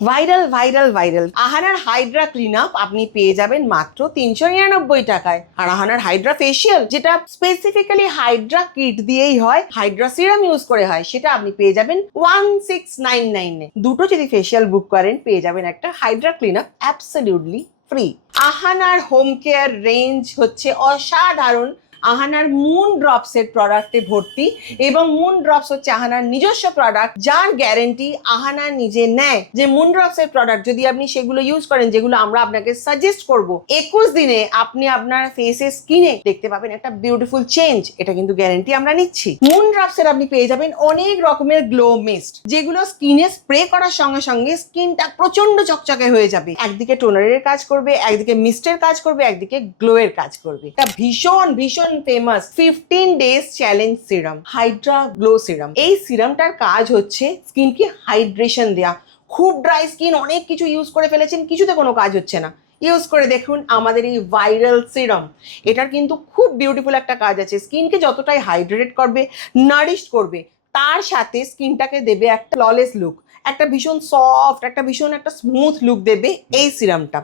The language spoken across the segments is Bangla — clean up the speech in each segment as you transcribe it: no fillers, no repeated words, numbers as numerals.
ভাইরাল ভাইরাল ভাইরাল আহানার হাইড্রা ক্লিন আপ আপনি পেয়ে যাবেন মাত্র 399 টাকায়। আর আহানার হাইড্রা ফেসিয়াল, যেটা স্পেসিফিক্যালি হাইড্রা কিট দিয়েই হয়, হাইড্রা সিরাম ইউজ করে হয়, সেটা আপনি পেয়ে যাবেন 1699 এ। দুটো যদি ফেসিয়াল বুক করেন পেয়ে যাবেন একটা hydra clean up absolutely free. আহানার হোম কেয়ার রেঞ্জ হচ্ছে অসাধারণ। আহানার মুন ড্রপসের প্রোডাক্টে ভর্তি, এবং মুন ড্রপস হচ্ছে আহানার নিজস্ব প্রোডাক্ট, যার গ্যারেন্টি আহানা নিজে নেয় যে মুন ড্রপসের প্রোডাক্ট যদি আপনি সেগুলো ইউজ করেন যেগুলো আমরা আপনাকে সাজেস্ট করব, 21 দিনে আপনি আপনার ফেসে স্কিনে দেখতে পাবেন একটা বিউটিফুল চেঞ্জ। এটা কিন্তু গ্যারেন্টি আমরা নিচ্ছি। মুন ড্রপসের আপনি পেয়ে যাবেন অনেক রকমের গ্লো মিস্ট, যেগুলো স্কিনে স্প্রে করার সঙ্গে সঙ্গে স্কিনটা প্রচন্ড চকচকে হয়ে যাবে। একদিকে টোনারের কাজ করবে, একদিকে মিস্টের কাজ করবে, একদিকে গ্লো এর কাজ করবে। এটা ভীষণ ভীষণ famous 15 days challenge serum, Hydra glow serum. এই সিরামটার কাজ হচ্ছে স্কিনকে হাইড্রেশন দেয়া। খুব ড্রাই স্কিন, অনেক কিছু ইউজ করে ফেলেছেন, কিছুতে কোনো কাজ হচ্ছে না, ইউজ করে দেখুন আমাদের এই ভাইরাল সিরাম। এটার কিন্তু খুব বিউটিফুল একটা কাজ আছে, স্কিনকে যতটাই হাইড্রেট করবে, নারিশ করবে, তার সাথে স্কিনটাকে দেবে একটা ফ্ললেস লুক, একটা ভীষণ সফট, একটা ভীষণ একটা স্মুথ লুক দেবে এই সিরামটা।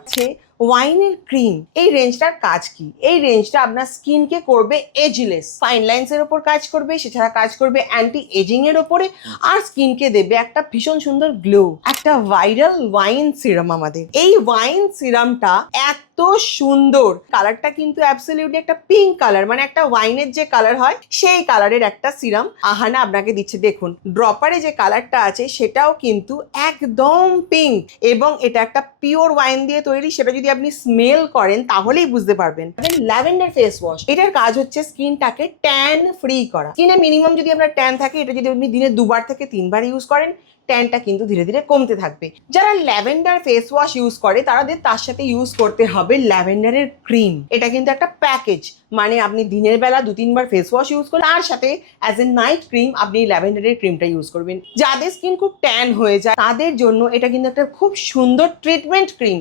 ওয়াইনের ক্রিম, এই রেঞ্জটার কাজ কি? এই রেঞ্জটা আপনার স্কিনকে করবে এজলেস, ফাইন লাইন্স এর উপর কাজ করবে, সেছাড়া কাজ করবে অ্যান্টি এজিং এর উপরে, আর স্কিনকে দেবে একটা ভীষণ সুন্দর গ্লো। একটা ভাইরাল ওয়াইন সিরাম আমাদের। এই ওয়াইন সিরামটা এত সুন্দর, কালারটা কিন্তু অ্যাবসলিউটলি একটা পিঙ্ক কালার, মানে একটা ওয়াইনের যে কালার হয় সেই কালারের একটা সিরাম আহানা আপনাকে দিচ্ছে। দেখুন ড্রপারে যে কালারটা আছে সেটাও কিন্তু একদম পিঙ্ক, এবং এটা একটা পিওর ওয়াইন দিয়ে তৈরি। সেটা যদি আপনি স্মেল করেন তাহলেই বুঝতে পারবেন। ল্যাভেন্ডার ফেস ওয়াশ, এটার কাজ হচ্ছে স্কিনটাকে ট্যান ফ্রি করা। স্কিনে মিনিমাম যদি আপনার ট্যান থাকে, এটা যদি আপনি দিনে 2বার থেকে 3বার ইউজ করেন, ট্যানটা কিন্তু ধীরে ধীরে কমতে থাকবে। যারা ল্যাভেন্ডার ফেস ওয়াশ ইউজ করে তাদের তার সাথে ইউজ করতে হবে ল্যাভেন্ডারের ক্রিম। এটা কিন্তু একটা প্যাকেজ, মানে আপনি দিনের বেলা 2-3বার ফেস ওয়াশ ইউজ করলে তার সাথে অ্যাজ এ নাইট ক্রিম আপনি ল্যাভেন্ডারের ক্রিমটা ইউজ করবেন। যাদের স্কিন খুব ট্যান হয়ে যায় তাদের জন্য এটা কিন্তু একটা খুব সুন্দর ট্রিটমেন্ট ক্রিম।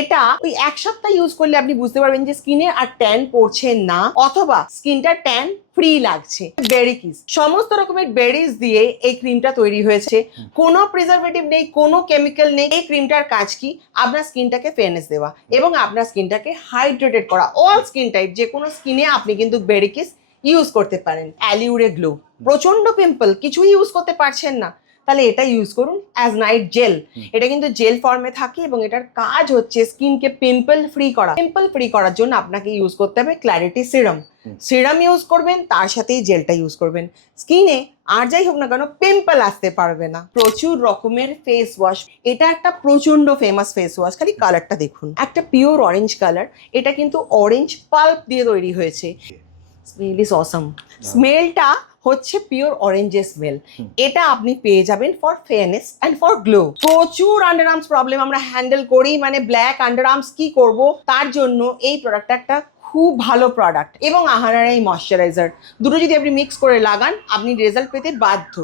এটা ওই 1 সপ্তাহ ইউজ করলে আপনি বুঝতে পারবেন যে স্কিনে আর ট্যান পড়ছে না, অথবা স্কিনটা ট্যান ফ্রি লাগছে। বেরি কিস, সমস্ত রকমের বেরিজ দিয়ে এই ক্রিমটা তৈরি হয়েছে, কোনো প্রিজারভেটিভ নেই, কোনো কেমিক্যাল নেই। এই ক্রিমটার কাজ কি? আপনার স্কিনটাকে ফেয়ারনেস দেওয়া এবং আপনার স্কিনটাকে হাইড্রেটেড করা। অল স্কিন টাইপ, যে কোনো স্কিনে আপনি কিন্তু বেরি কিস ইউজ করতে পারেন। অ্যালিউরে গ্লো, প্রচন্ড পিম্পল, কিছুই ইউজ করতে পারছেন না, তাহলে এটা ইউজ করুন অ্যাজ নাইট জেল। এটা কিন্তু জেল ফর্মে থাকে এবং এটার কাজ হচ্ছে স্কিনকে পিম্পল ফ্রি করা। পিম্পল ফ্রি করার জন্য আপনাকে ইউজ করতে হবে ক্ল্যারিটি সিরাম। সিরাম ইউজ করবেন, তার সাথেই জেলটা ইউজ করবেন। স্কিনে আর যাই হোক না কেন পিম্পল আসতে পারবে না। প্রচুর রকমের ফেস ওয়াশ, এটা একটা প্রচন্ড ফেমাস ফেস ওয়াশ। খালি কালারটা দেখুন, একটা পিওর অরেঞ্জ কালার। এটা কিন্তু অরেঞ্জ পাল্প দিয়ে তৈরি হয়েছে। Smell is awesome. স্মেলটা হচ্ছে পিওর অরেঞ্জের স্মেল। এটা আপনি পেয়ে যাবেন for fairness and for glow. প্রচুর আন্ডার আর্মস প্রবলেম আমরা হ্যান্ডেল করি, মানে ব্ল্যাক আন্ডার আর্মস কি করব, তার জন্য এই প্রোডাক্টটা একটা খুব ভালো প্রোডাক্ট। এবং আহানার এই ময়শ্চারাইজার, দুটো যদি আপনি মিক্স করে লাগান আপনি রেজাল্ট পেতে বাধ্য।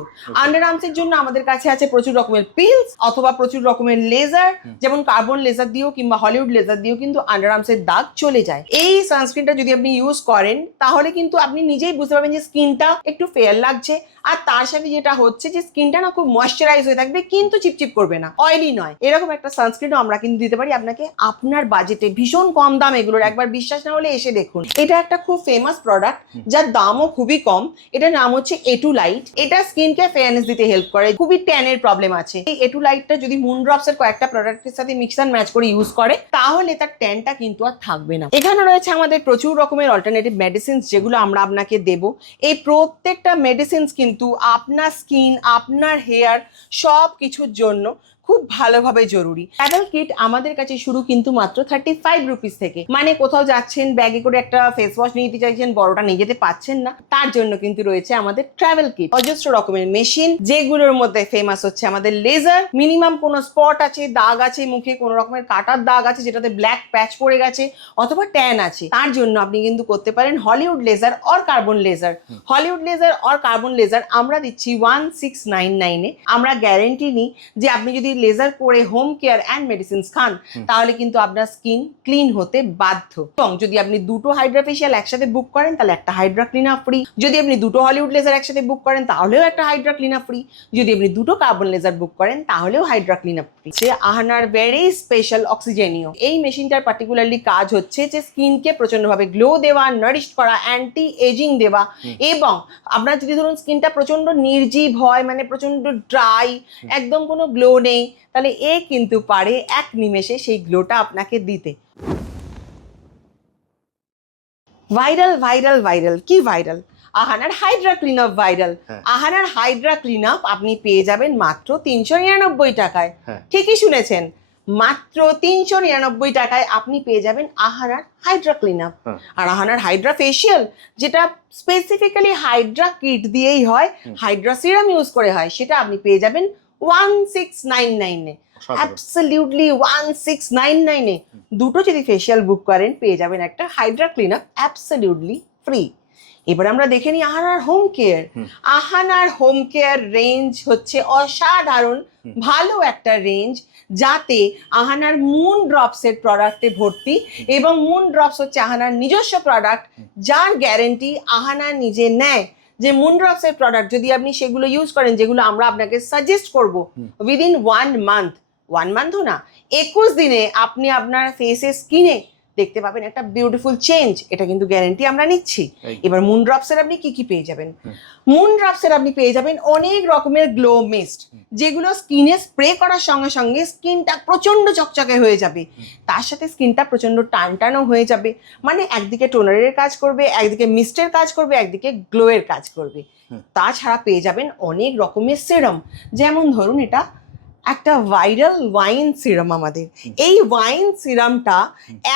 আন্ডার আর্মসের জন্য আমাদের কাছে আছে প্রচুর রকমের পিলস অথবা প্রচুর রকমের লেজার, যেমন কার্বন লেজার দিয়েও কিংবা হলিউড লেজার দিয়েও কিন্তু আন্ডার আর্মসের দাগ চলে যায়। এই সানস্ক্রিনটা যদি আপনি ইউজ করেন তাহলে কিন্তু আপনি নিজেই বুঝতে পারবেন যে স্কিনটা একটু ফেয়ার লাগছে, আর তার সাথে যেটা হচ্ছে যে স্কিনটা না খুব ময়শ্চারাইজ হয়ে থাকবে, কিন্তু চিপচিপ করবে না, অয়েলি নয়। এরকম একটা সানস্ক্রিনও আমরা কিন্তু দিতে পারি আপনাকে আপনার বাজেটে, ভীষণ কম দাম এগুলোর। একবার বিশ্বাস না হলে এসে দেখুন। এটা একটা খুব ফেমাস প্রোডাক্ট যার দামও খুবই কম। এটার নাম হচ্ছে এটু লাইট। এটা স্কিনকে ফেয়ারনেস দিতে হেল্প করে। খুবই ট্যানের প্রবলেম আছে, এই এটু লাইটটা যদি মুন ড্রপস এর কয়েকটা প্রোডাক্টের সাথে মিক্স অ্যান্ড ম্যাচ করে ইউজ করে তাহলে তার ট্যানটা কিন্তু আর থাকবে না। এখানে রয়েছে আমাদের প্রচুর রকমের অল্টারনেটিভ মেডিসিনস যেগুলো আমরা আপনাকে দেব। এই প্রত্যেকটা মেডিসিনস কিন্তু আপনার স্কিন, আপনার হেয়ার সব কিছুর জন্য খুব ভালোভাবে জরুরি। ট্রাভেল কিট আমাদের কাছে শুরু কিন্তু মাত্র 35 রুপিস থেকে। মানে কোথাও যাচ্ছেন, ব্যাগে করে একটা ফেস ওয়াশ নিতে চাইছেন, বড়টা নিয়ে যেতে পাচ্ছেন না, তার জন্য কিন্তু রয়েছে আমাদের ট্রাভেল কিট। অজস্র রকমের মেশিন, যেগুলোর মধ্যে ফেমাস হচ্ছে আমাদের লেজার। মিনিমাম কোনো স্পট আছে, দাগ আছে মুখে, কোনো রকমের কাটার দাগ আছে যেটাতে ব্ল্যাক প্যাচ পড়ে গেছে অথবা ট্যান আছে, তার জন্য আপনি কিন্তু করতে পারেন Hollywood laser or carbon laser. Hollywood laser or carbon laser আমরা দিচ্ছি 1699 এ। আমরা গ্যারেন্টি নিই যে আপনি যদি লেজার করে হোম কেয়ার অ্যান্ড মেডিসিনস খান তাহলে কিন্তু আপনার স্কিন ক্লিন হতে বাধ্য। এবং যদি আপনি দুটো হাইড্রা ফেশিয়াল একসাথে বুক করেন তাহলে একটা হাইড্রা ক্লিন আপ ফ্রি। যদি আপনি দুটো হলিউড লেজার একসাথে বুক করেন তাহলেও একটা হাইড্রা ক্লিন আপ ফ্রি। যদি আপনি দুটো কার্বন লেজার বুক করেন তাহলেও হাইড্রা ক্লিন আপ ফ্রি। সে আহানার ভেরি স্পেশাল অক্সিজেনিও এই মেশিনটার পার্টিকুলারলি কাজ হচ্ছে যে স্কিনকে প্রচন্ডভাবে গ্লো দেওয়া, নারিশ করা, অ্যান্টি এজিং দেওয়া। এবং আপনার যদি ধরুন স্কিনটা প্রচন্ড নির্জীব হয়, মানে প্রচন্ড ড্রাই, একদম কোনো গ্লো নেই, তাহলে এ কিন্তু পারে এক নিমেষে সেই গ্লোটা আপনাকে দিতে। ভাইরাল ভাইরাল ভাইরাল কি ভাইরাল? আহানার হাইড্রা ক্লিন আপ ভাইরাল। আহানার হাইড্রা ক্লিন আপ আপনি পেয়ে যাবেন মাত্র 399 টাকায়। ঠিকই শুনেছেন, মাত্র 399 টাকায় আপনি পেয়ে যাবেন আহানার হাইড্রা ক্লিন আপ। আর আহানার হাইড্রা ফেশিয়াল, যেটা স্পেসিফিক্যালি হাইড্রা কিট দিয়েই হয়, হাইড্রা সিরাম ইউজ করে হয়, সেটা আপনি পেয়ে যাবেন 1699 এ। অ্যাবসলিউটলি 1699 এ দুটো যদি ফেশিয়াল বুক করেন পেয়ে যাবেন একটা hydra clean up absolutely free. এবার আমরা দেখে নিই আহানার হোম কেয়ার। আহানার হোম কেয়ার রেঞ্জ হচ্ছে অসাধারণ ভালো একটা রেঞ্জ, যাতে আহানার মুন ড্রপসের প্রোডাক্টে ভর্তি। এবং মুন ড্রপস হচ্ছে আহানার নিজস্ব প্রোডাক্ট, যার গ্যারেন্টি আহানা নিজে নেয় যে মুন ড্রপসের প্রোডাক্ট যদি আপনি সেগুলো ইউজ করেন যেগুলো আমরা আপনাকে সাজেস্ট করবো, উইদিন 1 মান্থও না 21 দিনে আপনি আপনার ফেসে স্কিনে দেখতে পাবেন একটা বিউটিফুল চেঞ্জ। এটা কিন্তু গ্যারেন্টি আমরা নিচ্ছি। এবার মুন ড্রপসের আপনি কি কি পেয়ে যাবেন? মুন ড্রপসের আপনি পেয়ে যাবেন অনেক রকমের গ্লো মিস্ট, যেগুলো স্কিনে স্প্রে করার সঙ্গে সঙ্গে স্কিনটা প্রচন্ড চকচকে হয়ে যাবে, তার সাথে স্কিনটা প্রচন্ড টানটানও হয়ে যাবে। মানে একদিকে টোনারের কাজ করবে, একদিকে মিস্টের কাজ করবে, একদিকে গ্লোয়ের কাজ করবে। তাছাড়া পেয়ে যাবেন অনেক রকমের সিরাম, যেমন ধরুন এটা একটা ভাইরাল ওয়াইন সিরাম আমাদের। এই ওয়াইন সিরামটা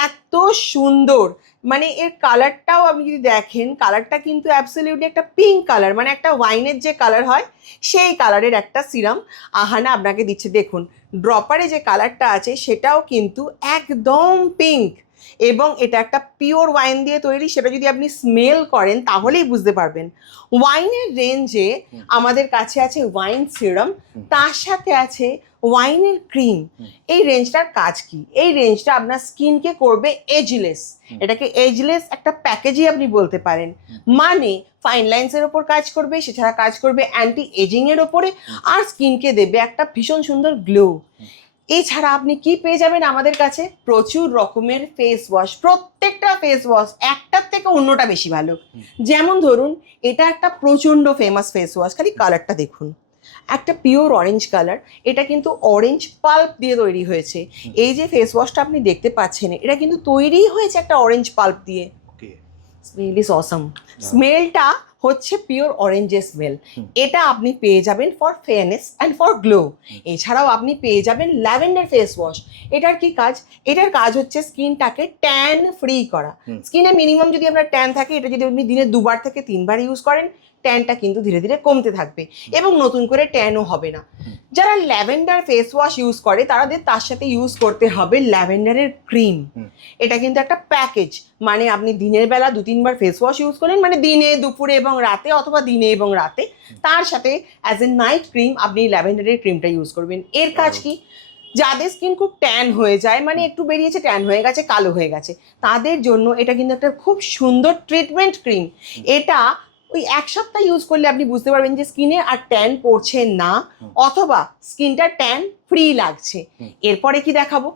এত সুন্দর, মানে এর কালারটাও আপনি যদি দেখেন, কালারটা কিন্তু অ্যাবসলিউটলি একটা পিঙ্ক কালার, মানে একটা ওয়াইনের যে কালার হয় সেই কালারের একটা সিরাম আহানা আপনাকে দিচ্ছে। দেখুন ড্রপারে যে কালারটা আছে সেটাও কিন্তু একদম পিঙ্ক, এবং এটা একটা পিওর ওয়াইন দিয়ে তৈরি। সেটা যদি আপনি স্মেল করেন তাহলেই বুঝতে পারবেন। ওয়াইনের রেঞ্জে আমাদের কাছে আছে ওয়াইন সিরাম, তার সাথে আছে ওয়াইনের ক্রিম। এই রেঞ্জটার কাজ কি? এই রেঞ্জটা আপনার স্কিনকে করবে এজলেস। এটাকে এজলেস একটা প্যাকেজই আপনি বলতে পারেন। মানে ফাইন লাইন্সের ওপর কাজ করবে, সেছাড়া কাজ করবে অ্যান্টি এজিং এর ওপরে, আর স্কিনকে দেবে একটা ভীষণ সুন্দর গ্লো। এছাড়া আপনি কি পেয়ে যাবেন আমাদের কাছে? প্রচুর রকমের ফেস ওয়াশ। প্রত্যেকটা ফেস ওয়াশ একটার থেকে অন্যটা বেশি ভালো। যেমন ধরুন এটা একটা প্রচন্ড ফেমাস ফেস ওয়াশ, খালি কালারটা দেখুন, একটা পিওর অরেঞ্জ কালার। এটা কিন্তু অরেঞ্জ পাল্প দিয়ে তৈরি হয়েছে। এই যে ফেস ওয়াশটা আপনি দেখতে পাচ্ছেন, এটা কিন্তু তৈরি হয়েছে একটা অরেঞ্জ পাল্প দিয়ে। Smell is awesome. স্মেলটা হচ্ছে পিওর অরেঞ্জের স্মেল। এটা আপনি পেয়ে যাবেন for fairness and for glow. এছাড়াও আপনি পেয়ে যাবেন ল্যাভেন্ডার ফেস ওয়াশ। এটার কি কাজ? এটার কাজ হচ্ছে স্কিনটাকে ট্যান ফ্রি করা। স্কিনে মিনিমাম যদি আপনার ট্যান থাকে, এটা যদি আপনি দিনে 2 বার থেকে 3 বার ইউজ করেন, ট্যানটা কিন্তু ধীরে ধীরে কমতে থাকবে এবং নতুন করে ট্যানও হবে না। যারা ল্যাভেন্ডার ফেস ওয়াশ ইউজ করে তাদের তার সাথে ইউজ করতে হবে ল্যাভেন্ডারের ক্রিম। এটা কিন্তু একটা প্যাকেজ, মানে আপনি দিনের বেলা 2-3 বার ফেস ওয়াশ ইউজ করেন, মানে দিনে, দুপুরে এবং রাতে, অথবা দিনে এবং রাতে, তার সাথে অ্যাজ এ নাইট ক্রিম আপনি ল্যাভেন্ডারের ক্রিমটা ইউজ করবেন। এর কাজ কি? যাদের স্কিন খুব ট্যান হয়ে যায়, মানে একটু বেরিয়েছে, ট্যান হয়ে গেছে, কালো হয়ে গেছে, তাদের জন্য এটা কিন্তু একটা খুব সুন্দর ট্রিটমেন্ট ক্রিম। এটা ওই 1 সপ্তাহ ইউজ করলে আপনি বুঝতে পারবেন যে স্কিনে আর ট্যান পড়ছে না, অথবা স্কিনটা ট্যান ফ্রি লাগছে। এরপরে কি দেখাবো?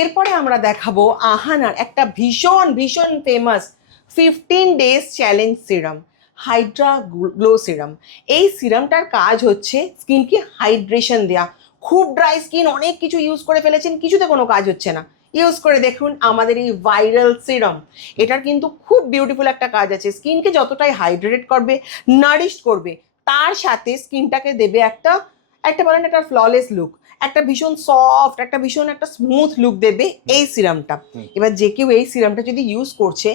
এরপরে আমরা দেখাবো আহানার একটা ভীষণ ভীষণ famous 15 days challenge serum, Hydra glow serum. এই সিরামটার কাজ হচ্ছে স্কিনকে হাইড্রেশন দেয়া। খুব ড্রাই স্কিন, অনেক কিছু ইউজ করে ফেলেছেন, কিছুতে কোনো কাজ হচ্ছে না, ইউজ করে দেখুন আমাদের এই ভাইরাল সিরাম। এটার কিন্তু খুব বিউটিফুল একটা কাজ আছে। স্কিনকে যতটাই হাইড্রেট করবে, নারিশ করবে, তার সাথে স্কিনটাকে দেবে একটা বলেন একটা ফ্ললেস লুক, একটা ভীষণ সফট, একটা ভীষণ একটা স্মুথ লুক দেবে এই সিরামটা। এবার যে কেউ এই সিরামটা যদি ইউজ করছে,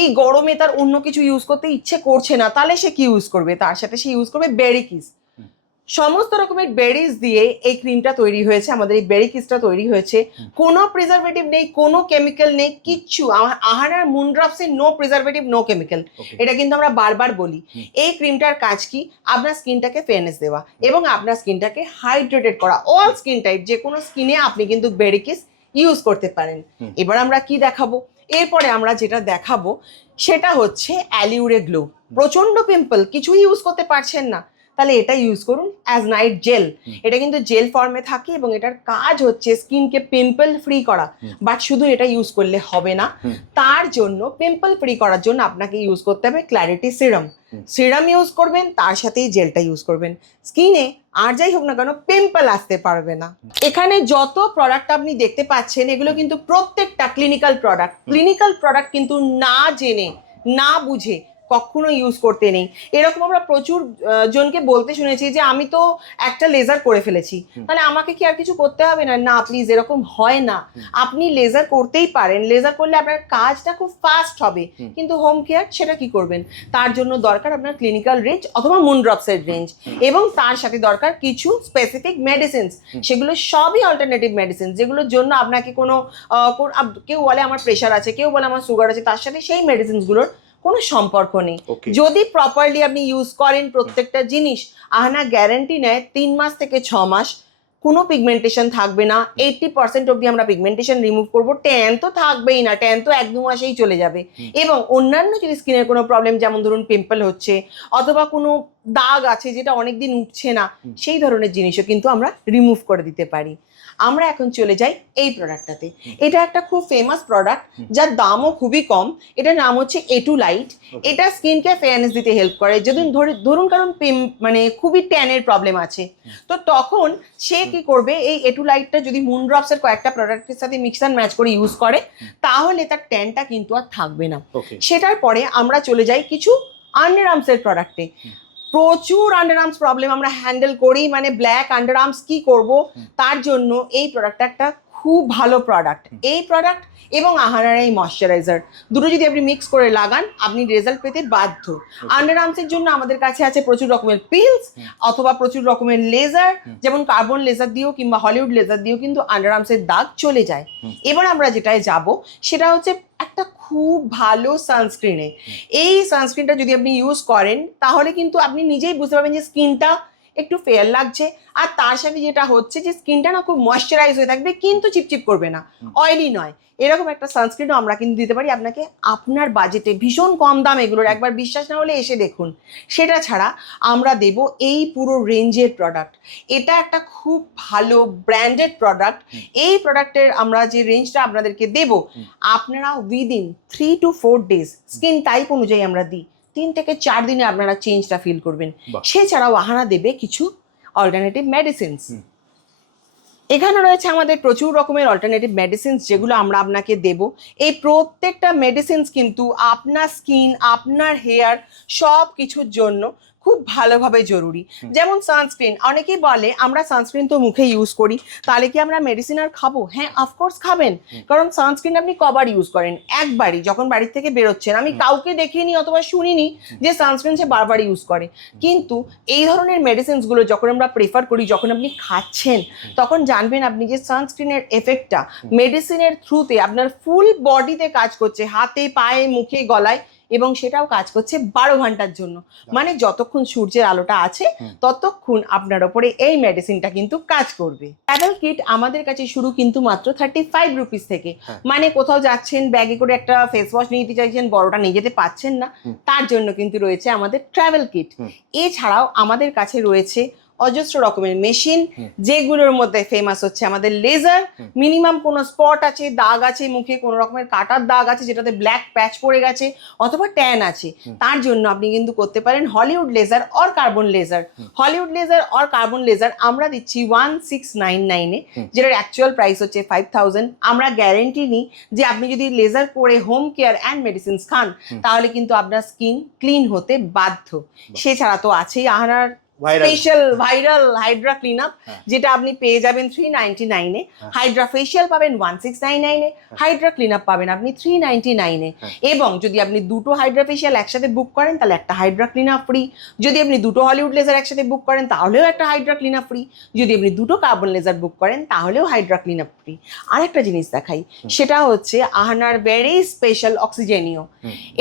এই গরমে তার অন্য কিছু ইউজ করতে ইচ্ছে করছে না, তাহলে সে কি ইউজ করবে? তার সাথে সে ইউজ করবে বেরি কিস। সমস্ত রকমের বেরিজ দিয়ে এই ক্রিমটা তৈরি হয়েছে, আমাদের এই বেরি কিসটা তৈরি হয়েছে। কোনো প্রিজারভেটিভ নেই, কোনো কেমিক্যাল নেই, কিচ্ছু। আহানার মুন ড্রপসে নো প্রিজারভেটিভ, নো কেমিক্যাল। এটা কিন্তু আমরা বারবার বলি। এই ক্রিমটার কাজ কি? আপনার স্কিনটাকে ফেয়ারনেস দেওয়া এবং আপনার স্কিনটাকে হাইড্রেটেড করা। অল স্কিন টাইপ, যে কোনো স্কিনে আপনি কিন্তু বেরি কিস ইউজ করতে পারেন। এবার আমরা কি দেখাবো? এরপরে আমরা যেটা দেখাবো সেটা হচ্ছে অ্যালিউরে গ্লো। প্রচন্ড পিম্পল, কিছুই ইউজ করতে পারছেন না, তাহলে এটা ইউজ করুন অ্যাজ নাইট জেল। এটা কিন্তু জেল ফর্মে থাকে এবং এটার কাজ হচ্ছে স্কিনকে পিম্পল ফ্রি করা। বাট শুধু এটা ইউজ করলে হবে না, তার জন্য পিম্পল ফ্রি করার জন্য আপনাকে ইউজ করতে হবে ক্ল্যারিটি সিরাম। সিরাম ইউজ করবেন, তার সাথেই জেলটা ইউজ করবেন। স্কিনে আর যাই হোক না কেন পিম্পল আসতে পারবে না। এখানে যত প্রোডাক্ট আপনি দেখতে পাচ্ছেন এগুলো কিন্তু প্রত্যেকটা ক্লিনিক্যাল প্রোডাক্ট। ক্লিনিক্যাল প্রোডাক্ট কিন্তু না জেনে না বুঝে কখনো ইউজ করতে নেই। এরকম আমরা প্রচুর জনকে বলতে শুনেছি যে আমি তো একটা লেজার করে ফেলেছি, তাহলে আমাকে কি আর কিছু করতে হবে না? না প্লিজ, এরকম হয় না। আপনি লেজার করতেই পারেন, লেজার করলে আপনার কাজটা খুব ফাস্ট হবে, কিন্তু হোম কেয়ার সেটা কি করবেন? তার জন্য দরকার আপনার ক্লিনিক্যাল রেঞ্জ অথবা মুন ড্রপসের রেঞ্জ, এবং তার সাথে দরকার কিছু স্পেসিফিক মেডিসিনস। সেগুলো সবই অল্টারনেটিভ মেডিসিন, যেগুলোর জন্য আপনাকে কোনো কেউ বলে আমার প্রেশার আছে, কেউ বলে আমার সুগার আছে, তার সাথে সেই মেডিসিনসগুলোর কোনো সম্পর্ক নেই। যদি প্রপারলি আপনি ইউজ করেন প্রত্যেকটা জিনিস, আহানা গ্যারান্টি নেয় 3 মাস থেকে 6 মাস কোনো পিগমেন্টেশন থাকবে না। 80% অবধি আমরা পিগমেন্টেশন রিমুভ করবো। ট্যান তো থাকবেই না, ট্যান তো 1-2 মাসেই চলে যাবে। এবং অন্যান্য যদি স্কিনের কোনো প্রবলেম, যেমন ধরুন পিম্পল হচ্ছে অথবা কোনো দাগ আছে যেটা অনেকদিন উঠছে না, সেই ধরনের জিনিসও কিন্তু আমরা রিমুভ করে দিতে পারি। আমরা এখন চলে যাই এই প্রোডাক্টটাতে। এটা একটা খুব ফেমাস প্রোডাক্ট, যার দামও খুবই কম। এটার নাম হচ্ছে এটু লাইট। এটা স্কিনকে ফেয়ারনেস দিতে হেল্প করে। যদি ধরুন কারণ মানে খুবই ট্যানের প্রবলেম আছে, তো তখন সে কি করবে, এই এটু লাইটটা যদি মুন ড্রপসের কয়েকটা প্রোডাক্টের সাথে মিক্স অ্যান্ড ম্যাচ করে ইউজ করে, তাহলে তার ট্যানটা কিন্তু আর থাকবে না। সেটার পরে আমরা চলে যাই কিছু আন্ডার আর্মসের প্রোডাক্টে। প্রচুর আন্ডার আর্মস প্রবলেম আমরা হ্যান্ডেল করি, মানে ব্ল্যাক আন্ডার আর্মস কি করব, তার জন্য এই প্রোডাক্টটা একটা খুব ভালো প্রোডাক্ট। এই প্রোডাক্ট এবং আহানার এই ময়শ্চারাইজার দুটো যদি আপনি মিক্স করে লাগান, আপনি রেজাল্ট পেতে বাধ্য। আন্ডার আর্মসের জন্য আমাদের কাছে আছে প্রচুর রকমের পিলস অথবা প্রচুর রকমের লেজার, যেমন কার্বন লেজার দিয়েও কিংবা হলিউড লেজার দিয়েও কিন্তু আন্ডার আর্মসের দাগ চলে যায়। এবার আমরা যেটায় যাব সেটা হচ্ছে একটা খুব ভালো সানস্ক্রিনে। এই সানস্ক্রিনটা যদি আপনি ইউজ করেন তাহলে কিন্তু আপনি নিজেই বুঝতে পারবেন যে স্কিনটা একটু ফেয়ার লাগছে, আর তার সাথে যেটা হচ্ছে যে স্কিনটা না খুব ময়শ্চারাইজ হয়ে থাকবে, কিন্তু চিপচিপ করবে না, অয়েলি নয়। এরকম একটা সানস্ক্রিনও আমরা কিন্তু দিতে পারি আপনাকে আপনার বাজেটে, ভীষণ কম দাম এগুলোর। একবার বিশ্বাস না হলে এসে দেখুন। সেটা ছাড়া আমরা দেব এই পুরো রেঞ্জের প্রোডাক্ট। এটা একটা খুব ভালো ব্র্যান্ডেড প্রোডাক্ট। এই প্রোডাক্টের আমরা যে রেঞ্জটা আপনাদেরকে দেব, আপনারা within 3 to 4 days, skin type অনুযায়ী আমরা দিই, 3 থেকে 4 দিনে আপনারা চেঞ্জটা ফিল করবেন। সেছাড়াও আহানা দেবে কিছু অল্টারনেটিভ মেডিসিনস। এখানে রয়েছে আমাদের প্রচুর রকমের অল্টারনেটিভ মেডিসিনস, যেগুলো আমরা আপনাকে দেব। এই প্রত্যেকটা মেডিসিনস কিন্তু আপনার স্কিন, আপনার হেয়ার সব কিছুর জন্য খুব ভালোভাবে জরুরি। যেমন সানস্ক্রিন, অনেকেই বলে আমরা সানস্ক্রিন তো মুখে ইউজ করি, তাহলে কি আমরা মেডিসিন আর খাবো? হ্যাঁ, অফকোর্স খাবেন। কারণ সানস্ক্রিন আপনি কবার ইউজ করেন? একবারই, যখন বাড়ির থেকে বেরোচ্ছেন। আমি কাউকে দেখিনি অথবা শুনিনি যে সানস্ক্রিন সে বারবার ইউজ করে। কিন্তু এই ধরনের মেডিসিনসগুলো যখন আমরা প্রেফার করি, যখন আপনি খাচ্ছেন, তখন জানবেন আপনি যে সানস্ক্রিনের এফেক্টটা মেডিসিনের থ্রুতে আপনার ফুল বডিতে কাজ করছে, হাতে, পায়ে, মুখে, গলায়, এবং সেটাও কাজ করছে 12 ঘন্টার জন্য। মানে যতক্ষণ সূর্যের আলোটা আছে ততক্ষণ আপনার ওপরে এই মেডিসিনটা কিন্তু কাজ করবে। ট্রাভেল কিট আমাদের কাছে শুরু কিন্তু মাত্র 35 রুপিস থেকে। মানে কোথাও যাচ্ছেন, ব্যাগে করে একটা ফেস ওয়াশ নিয়ে যেতে চাইছেন, বড়টা নিয়ে যেতে পাচ্ছেন না, তার জন্য কিন্তু রয়েছে আমাদের ট্রাভেল কিট। এছাড়াও আমাদের কাছে রয়েছে অজস্র রকমের মেশিন, যেগুলোর মধ্যে ফেমাস হচ্ছে আমাদের লেজার। মিনিমাম কোনো স্পট আছে, দাগ আছে মুখে, কোনো রকমের কাটার দাগ আছে যেটাতে ব্ল্যাক প্যাচ পড়ে গেছে অথবা ট্যান আছে, তার জন্য আপনি কিন্তু করতে পারেন Hollywood laser or carbon laser. Hollywood laser or carbon laser আমরা দিচ্ছি 1699-এ, যেটার অ্যাকচুয়াল প্রাইস হচ্ছে 5000। আমরা গ্যারেন্টি নিই যে আপনি যদি লেজার করে হোম কেয়ার অ্যান্ড মেডিসিনস খান, তাহলে কিন্তু আপনার স্কিন ক্লিন হতে বাধ্য। সেছাড়া তো আছেই আহানার special viral hydra clean up, যেটা আপনি পেয়ে যাবেন 399 এ, হাইড্রা ফেশিয়াল পাবেন 1699 এ, হাইড্রা ক্লিন আপ পাবেন আপনি 399 এ। এবং যদি আপনি দুটো হাইড্রা ফেশিয়াল একসাথে বুক করেন তাহলে একটা হাইড্রা ক্লিন আপ ফ্রি, যদি আপনি দুটো হলিউড লেজার একসাথে বুক করেন তাহলেও একটা হাইড্রা ক্লিন আপ ফ্রি, যদি আপনি দুটো কার্বন লেজার বুক করেন তাহলেও হাইড্রা ক্লিন আপ ফ্রি। আরেকটা জিনিস দেখাই, সেটা হচ্ছে আহানার ভেরি স্পেশাল অক্সিজেনিও।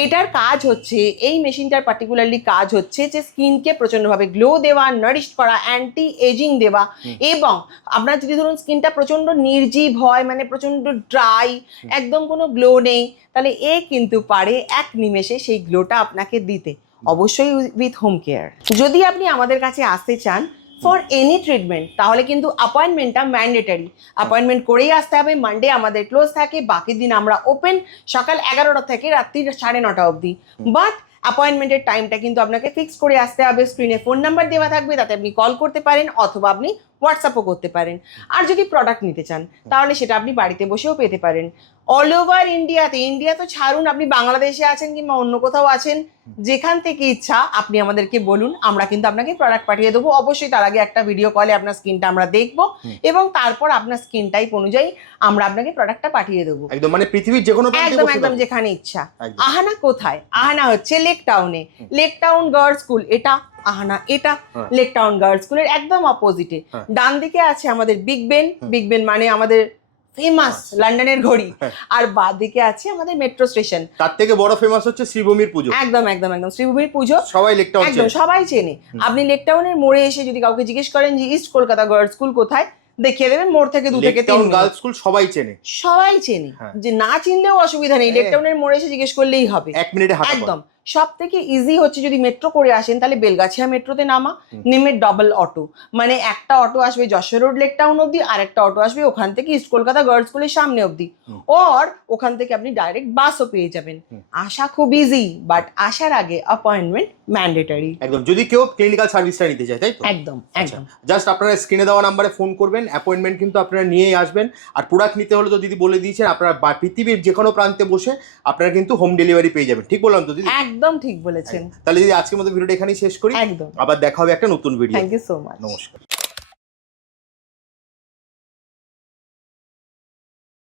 এটার কাজ হচ্ছে, এই মেশিনটার পার্টিকুলারলি কাজ হচ্ছে যে স্কিনকে প্রচন্ডভাবে গ্লো দেওয়া, নারিশ করা, অ্যান্টি এজিং দেওয়া। এবং আপনার যদি ধরুন স্কিনটা প্রচন্ড নির্জীব হয়, মানে প্রচন্ড ড্রাই, একদম কোনো গ্লো নেই, তাহলে এ কিন্তু পারে এক নিমেষে সেই গ্লোটা আপনাকে দিতে, অবশ্যই উইথ হোম কেয়ার। যদি আপনি আমাদের কাছে আসতে চান ফর এনি ট্রিটমেন্ট, তাহলে কিন্তু অ্যাপয়েন্টমেন্টটা ম্যান্ডেটারি। অ্যাপয়েন্টমেন্ট করেই আসতে হবে। মানডে আমাদের ক্লোজ থাকে, বাকি দিন আমরা ওপেন সকাল 11টা থেকে রাত্রি 9:30 অবধি। বাট অ্যাপয়েন্টমেন্টের টাইমটা কিন্তু আপনাকে ফিক্স করে আসতে হবে। স্ক্রিনে ফোন নাম্বার দেওয়া থাকবে, তাতে আপনি কল করতে পারেন অথবা আপনি হোয়াটসঅ্যাপও করতে পারেন। আর যদি প্রোডাক্ট নিতে চান তাহলে সেটা আপনি বাড়িতে বসেও পেতে পারেন। অল ওভার ইন্ডিয়াতে, ইন্ডিয়া তো ছাড়ুন, আপনি বাংলাদেশে আছেন কিংবা অন্য কোথাও আছেন, যেখান থেকে ইচ্ছা আপনি আমাদেরকে বলুন, আমরা কিন্তু আপনাকে প্রোডাক্ট পাঠিয়ে দেবো। অবশ্যই তার আগে একটা ভিডিও কলে আপনার স্কিনটা আমরা দেখবো এবং তারপর আপনার স্কিন টাইপ অনুযায়ী আমরা আপনাকে প্রোডাক্টটা পাঠিয়ে দেবো। একদম মানে পৃথিবীর যে কোনো প্রান্তে একদম বসে একদম পাবেন। যেখানে ইচ্ছা। আহানা কোথায়? আহানা হচ্ছে লেক টাউনে, লেক টাউন গার্লস স্কুল এটা, আহানা এটা লেক টাউন গার্লস স্কুলের একদম অপোজিটে। ডান দিকে আছে আমাদের বিগ বেন, বিগ বেন মানে আমাদের ফেমাস লন্ডনের ঘড়ি, আর বাঁ দিকে আছে আমাদের মেট্রো স্টেশন। তার থেকে বড় ফেমাস হচ্ছে শ্রীভূমির পুজো। একদম একদম একদম শ্রীভূমির পুজো সবাই লেক টাউন একদম সবাই চেনে। আপনি লেক টাউনের মোড়ে এসে যদি কাউকে জিজ্ঞেস করেন যে ইস্ট কলকাতা গার্লস স্কুল কোথায়, দেখিয়ে দেবেন মোড় থেকে 2 থেকে 3 মিনিট। গার্লস স্কুল সবাই চেনে, সবাই চেনে, যে না চিনলেও অসুবিধা নেই, লেক টাউনের মোড়ে এসে জিজ্ঞেস করলেই হবে, 1 মিনিটে হাঁটা। একদম। সব থেকে ইজি হচ্ছে যদি মেট্রো করে আসেন তাহলে বেলগাছিয়া মেট্রোতে নামা, নেমে ডাবল অটো, মানে একটা অটো আসবে যশোর রোড লেক টাউন অব্দি, আর একটা অটো আসবে ওখান থেকে ইস্ট কলকাতা গার্লস স্কুলের সামনে অব্দি, আর ওখান থেকে আপনি ডাইরেক্ট বাসও পেয়ে যাবেন। আসা খুব ইজি, বাট আসার আগে অ্যাপয়েন্টমেন্ট ম্যান্ডেটরি। একদম, যদি কেউ ক্লিনিক্যাল সার্ভিসটা নিতে চায়, তাই তো? একদম একদম। জাস্ট আপনারা স্ক্রিনে দেওয়া নাম্বারে ফোন করবেন, অ্যাপয়েন্টমেন্ট কিন্তু আপনারা নিয়েই আসবেন। আর প্রোডাক্ট নিতে হলে তো দিদি বলে দিয়েছেন, আপনারা পৃথিবীর যে কোনো প্রান্তে বসে আপনারা কিন্তু হোম ডেলিভারি পেয়ে যাবেন। ঠিক বললাম তো দিদি? একদম ঠিক বলেছেন। তাহলে দিদি আজকের মতো ভিডিওটা এখানেই শেষ করি, একদম। আবার দেখা হবে একটা নতুন video. Thank you so much. নমস্কার।